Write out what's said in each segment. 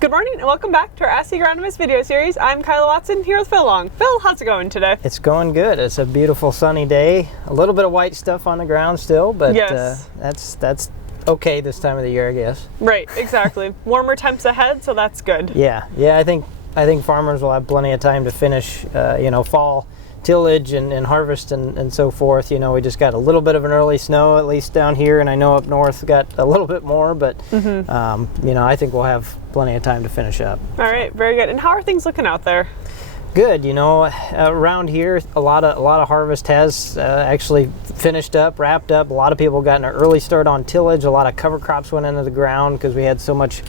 Good morning and welcome back to our Ask the Agronomist video series. I'm Kyla Watson here with Phil Long. Phil, how's it going today? It's going good. It's a beautiful sunny day. A little bit of white stuff on the ground still, but yes. That's okay this time of the year, I guess. Right, exactly. Warmer temps ahead, so that's good. Yeah. I think farmers will have plenty of time to finish, fall tillage and harvest and so forth. We just got a little bit of an early snow, at least down here, and I know up north got a little bit more, but I think we'll have plenty of time to finish up. All right, very good. And how are things looking out there? Good. Around here, a lot of harvest has actually finished up, wrapped up. A lot of people got an early start on tillage. A lot of cover crops went into the ground because we had so much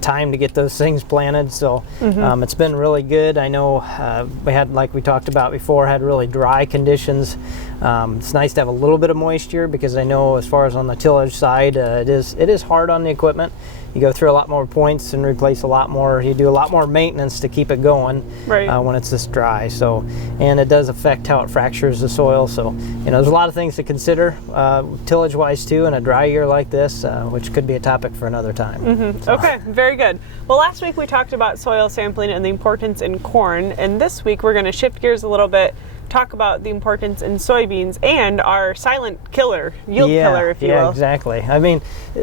time to get those things planted. So it's been really good. I know we had, like we talked about before, had really dry conditions. It's nice to have a little bit of moisture because I know as far as on the tillage side, it is hard on the equipment. You go through a lot more points and replace a lot more. You do a lot more maintenance to keep it going when it's this dry. So, and it does affect how it fractures the soil. So, there's a lot of things to consider tillage-wise too in a dry year like this, which could be a topic for another time. So. Okay, very good. Well, last week we talked about soil sampling and the importance in corn, and this week we're going to shift gears a little bit. Talk about the importance in soybeans and our silent killer, yield killer, if you will. Yeah, exactly. I mean,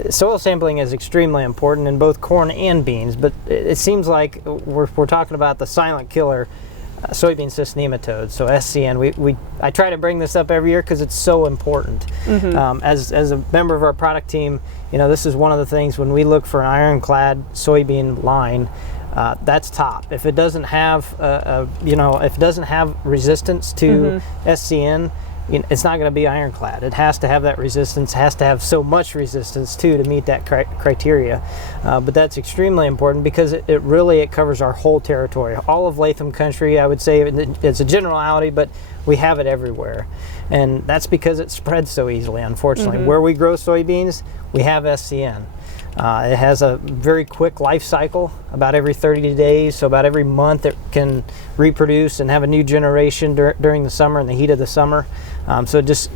soil sampling is extremely important in both corn and beans, but it seems like we're talking about the silent killer, soybean cyst nematodes, so SCN. I try to bring this up every year because it's so important. As a member of our product team, this is one of the things when we look for an ironclad soybean line. That's top. If it doesn't have, resistance to SCN, it's not going to be ironclad. It has to have that resistance. Has to have so much resistance too to meet that criteria. But that's extremely important because it really covers our whole territory, all of Latham country. I would say it's a generality, but we have it everywhere, and that's because it spreads so easily. Unfortunately, where we grow soybeans, we have SCN. It has a very quick life cycle, about every 30 days, so about every month it can reproduce and have a new generation during the summer and the heat of the summer. So it just,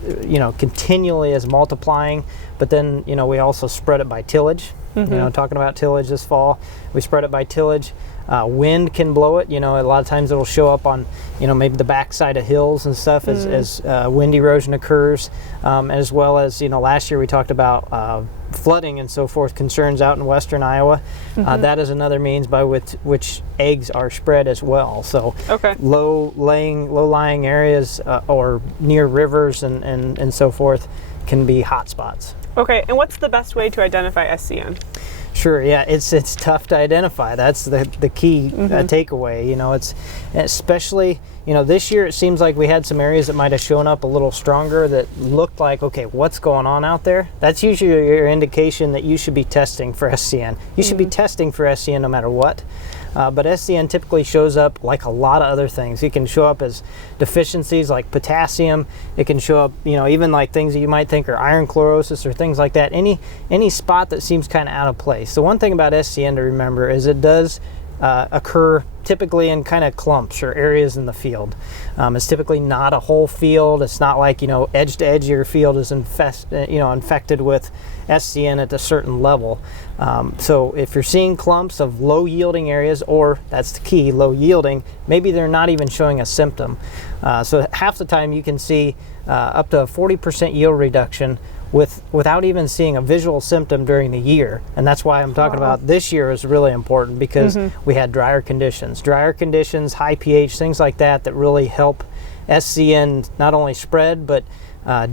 continually is multiplying, but then, we also spread it by tillage. Talking about tillage this fall, we spread it by tillage. Wind can blow it. A lot of times it'll show up on, maybe the backside of hills and stuff as wind erosion occurs, as well as, last year we talked about flooding and so forth, concerns out in western Iowa. That is another means by which eggs are spread as well. So low-lying areas or near rivers and so forth can be hot spots. Okay, and what's the best way to identify SCN? Sure, yeah, it's tough to identify. That's the key takeaway. It's especially, this year it seems like we had some areas that might have shown up a little stronger that looked like, okay, what's going on out there? That's usually your indication that you should be testing for SCN. You should be testing for SCN no matter what. But SCN typically shows up like a lot of other things. It can show up as deficiencies like potassium. It can show up, even like things that you might think are iron chlorosis or things like that. Any spot that seems kind of out of place. The one thing about SCN to remember is it does occur typically in kind of clumps or areas in the field. It's typically not a whole field. It's not like, edge to edge of your field is infected with SCN at a certain level. So if you're seeing clumps of low yielding areas, or that's the key, low yielding, maybe they're not even showing a symptom. So half the time you can see up to a 40% yield reduction without even seeing a visual symptom during the year. And that's why I'm talking about this year is really important because we had drier conditions, high pH, things like that really help SCN not only spread but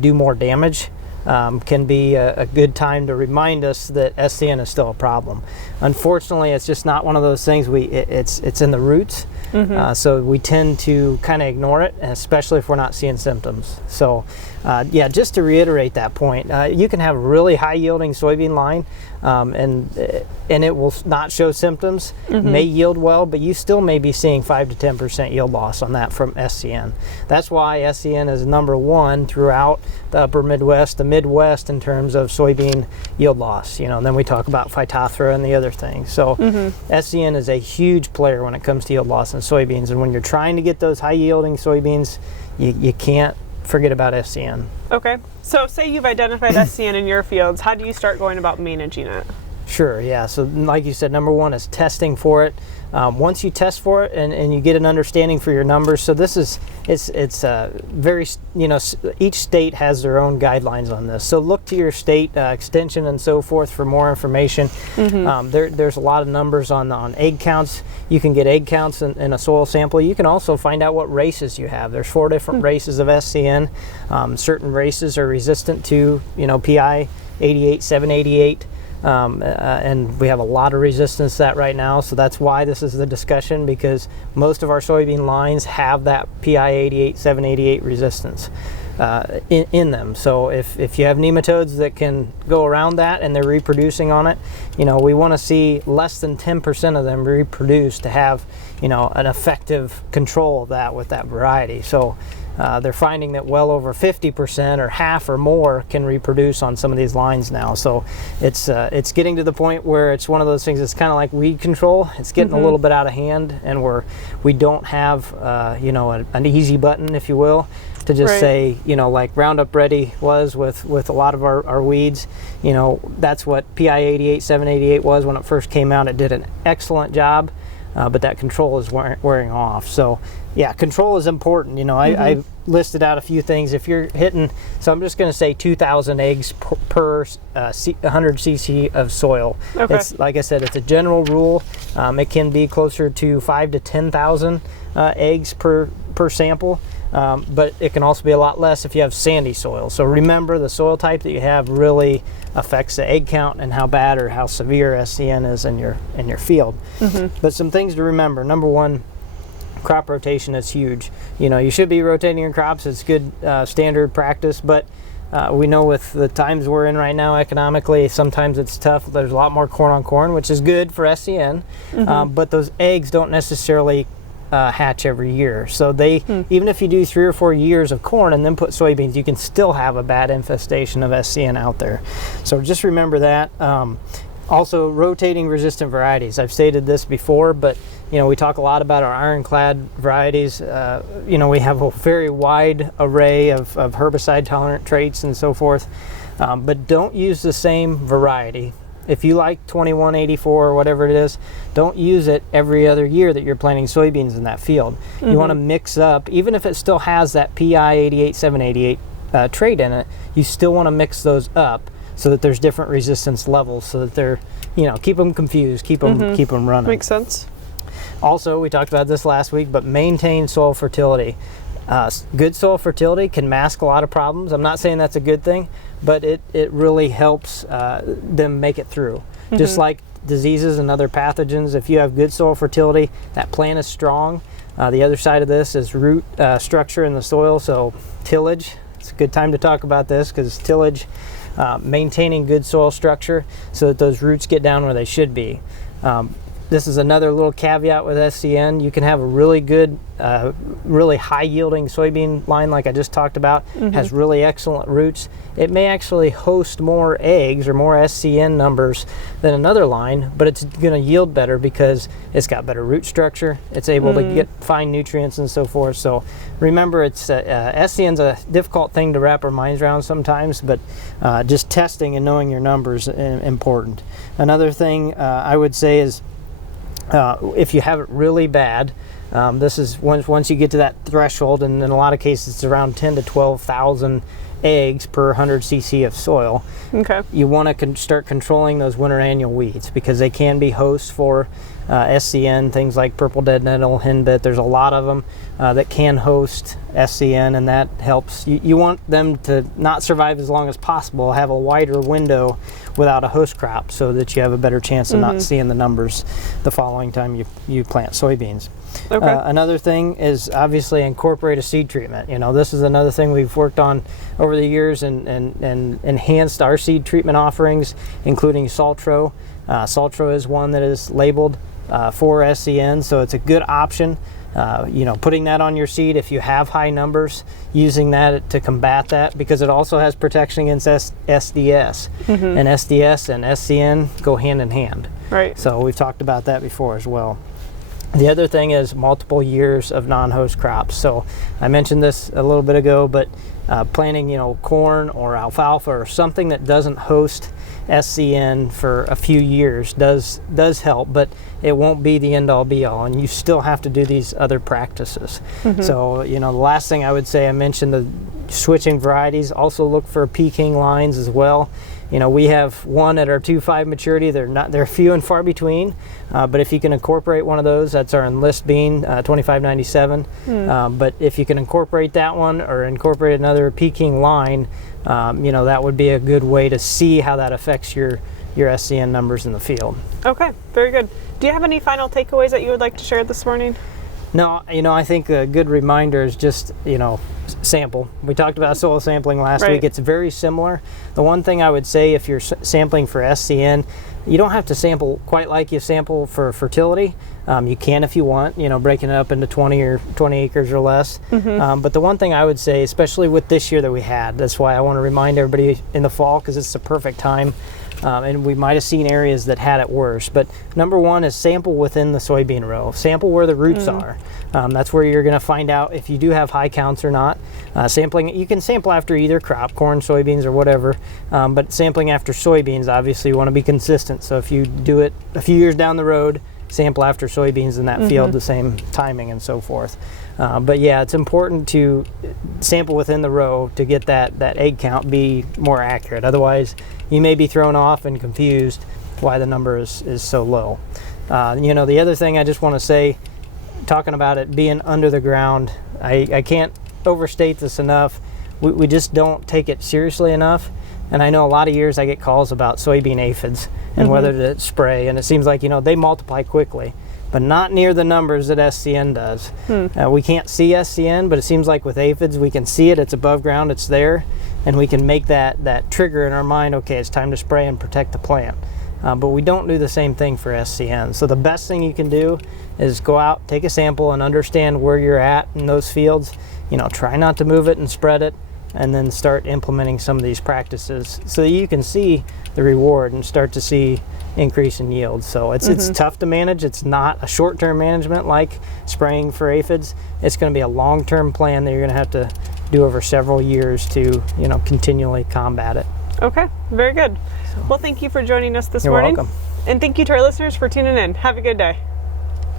do more damage. Can be a good time to remind us that SCN is still a problem. Unfortunately, it's just not one of those things. It's in the roots, so we tend to kind of ignore it, especially if we're not seeing symptoms. So, just to reiterate that point, you can have a really high yielding soybean line, and it will not show symptoms, may yield well, but you still may be seeing 5 to 10% yield loss on that from SCN. That's why SCN is number one throughout the upper Midwest, the Midwest in terms of soybean yield loss. And then we talk about Phytophthora and the other things. So SCN is a huge player when it comes to yield loss in soybeans, and when you're trying to get those high yielding soybeans, you can't forget about SCN. Okay, so say you've identified SCN in your fields, how do you start going about managing it? Sure, yeah. So like you said, number one is testing for it. Once you test for it and you get an understanding for your numbers, so this is, it's very, each state has their own guidelines on this. So look to your state extension and so forth for more information. There's a lot of numbers on egg counts. You can get egg counts in a soil sample. You can also find out what races you have. There's 4 different races of SCN. Certain races are resistant to, PI 88, 788. And we have a lot of resistance to that right now, so that's why this is the discussion, because most of our soybean lines have that PI 88, 788 resistance in them. So if you have nematodes that can go around that and they're reproducing on it, we want to see less than 10% of them reproduce to have an effective control of that with that variety. So they're finding that well over 50% or half or more can reproduce on some of these lines now. So it's getting to the point where it's one of those things. It's kind of like weed control. It's getting a little bit out of hand, and we don't have an easy button, if you will, to just say, like Roundup Ready was with a lot of our weeds. That's what PI 88, 788 was when it first came out. It did an excellent job. But that control is wearing off. So yeah, control is important. I listed out a few things. If you're hitting, so I'm just going to say 2,000 eggs per 100 cc of soil. Okay. It's, like I said, it's a general rule. It can be closer to 5,000 to 10,000 eggs per sample. But it can also be a lot less if you have sandy soil. So remember, the soil type that you have really affects the egg count and how bad or how severe SCN is in your field. But some things to remember. Number one, crop rotation is huge. You should be rotating your crops. It's good standard practice, but we know with the times we're in right now economically, sometimes it's tough. There's a lot more corn on corn, which is good for SCN, but those eggs don't necessarily hatch every year. So even if you do 3 or 4 years of corn and then put soybeans, you can still have a bad infestation of SCN out there. So just remember that. Also, rotating resistant varieties. I've stated this before, but we talk a lot about our ironclad varieties. We have a very wide array of herbicide tolerant traits and so forth, but don't use the same variety. If you like 2184 or whatever it is, don't use it every other year that you're planting soybeans in that field. You want to mix up, even if it still has that PI 88, 788 trait in it, you still want to mix those up so that there's different resistance levels, so that they're, keep them confused, keep them running. Makes sense. Also, we talked about this last week, but maintain soil fertility. Good soil fertility can mask a lot of problems. I'm not saying that's a good thing, but it really helps them make it through. Just like diseases and other pathogens, if you have good soil fertility, that plant is strong. The other side of this is root structure in the soil, so tillage. It's a good time to talk about this, because tillage, maintaining good soil structure so that those roots get down where they should be. This is another little caveat with SCN. You can have a really good, really high yielding soybean line like I just talked about, has really excellent roots. It may actually host more eggs or more SCN numbers than another line, but it's going to yield better because it's got better root structure. It's able to find nutrients and so forth. So remember, it's SCN's a difficult thing to wrap our minds around sometimes, but just testing and knowing your numbers is important. Another thing I would say is, if you have it really bad, this is once you get to that threshold, and in a lot of cases it's around 10 to 12,000 eggs per 100 cc of soil. Okay. You want to start controlling those winter annual weeds, because they can be hosts for SCN, things like purple dead nettle, henbit. There's a lot of them that can host SCN, and that helps. You want them to not survive as long as possible, have a wider window without a host crop, so that you have a better chance of not seeing the numbers the following time you plant soybeans. Okay. Another thing is obviously incorporate a seed treatment. This is another thing we've worked on over the years and enhanced our seed treatment offerings, including Saltro. Saltro is one that is labeled for SCN, so it's a good option. Putting that on your seed if you have high numbers, using that to combat that, because it also has protection against SDS. And SDS and SCN go hand in hand. Right. So we've talked about that before as well. The other thing is multiple years of non-host crops. So I mentioned this a little bit ago, but planting corn or alfalfa or something that doesn't host SCN for a few years does help, but it won't be the end all be all, and you still have to do these other practices. So, the last thing I would say, I mentioned the switching varieties. Also look for Peking lines as well. We have one at our 2.5 maturity. They're few and far between, but if you can incorporate one of those, that's our Enlist bean, 2597. But if you can incorporate that one or incorporate another Peking line, that would be a good way to see how that affects your SCN numbers in the field. Okay, very good. Do you have any final takeaways that you would like to share this morning? No, I think a good reminder is just, sample. We talked about soil sampling last week. It's very similar. The one thing I would say, if you're sampling for SCN, you don't have to sample quite like you sample for fertility. You can if you want, breaking it up into 20 acres or less. But the one thing I would say, especially with this year that we had, that's why I want to remind everybody in the fall, because it's the perfect time. And we might have seen areas that had it worse. But number one is sample within the soybean row. Sample where the roots are. That's where you're going to find out if you do have high counts or not. Sampling, you can sample after either crop, corn, soybeans, or whatever. But sampling after soybeans, obviously you want to be consistent. So if you do it a few years down the road, sample after soybeans in that field, the same timing and so forth. But yeah, it's important to sample within the row to get that egg count be more accurate. Otherwise, you may be thrown off and confused why the number is so low. The other thing I just want to say, talking about it being under the ground, I can't overstate this enough. We just don't take it seriously enough. And I know a lot of years I get calls about soybean aphids and whether to spray, and it seems like they multiply quickly, but not near the numbers that SCN does. We can't see SCN, but it seems like with aphids we can see it. It's above ground, it's there, and we can make that trigger in our mind. Okay, it's time to spray and protect the plant. But we don't do the same thing for SCN. So the best thing you can do is go out, take a sample, and understand where you're at in those fields. Try not to move it and spread it, and then start implementing some of these practices so that you can see the reward and start to see increase in yield. So it's tough to manage. It's not a short-term management like spraying for aphids. It's going to be a long-term plan that you're going to have to do over several years to continually combat it. Okay, very good. Well, thank you for joining us this morning. You're welcome. And thank you to our listeners for tuning in. Have a good day.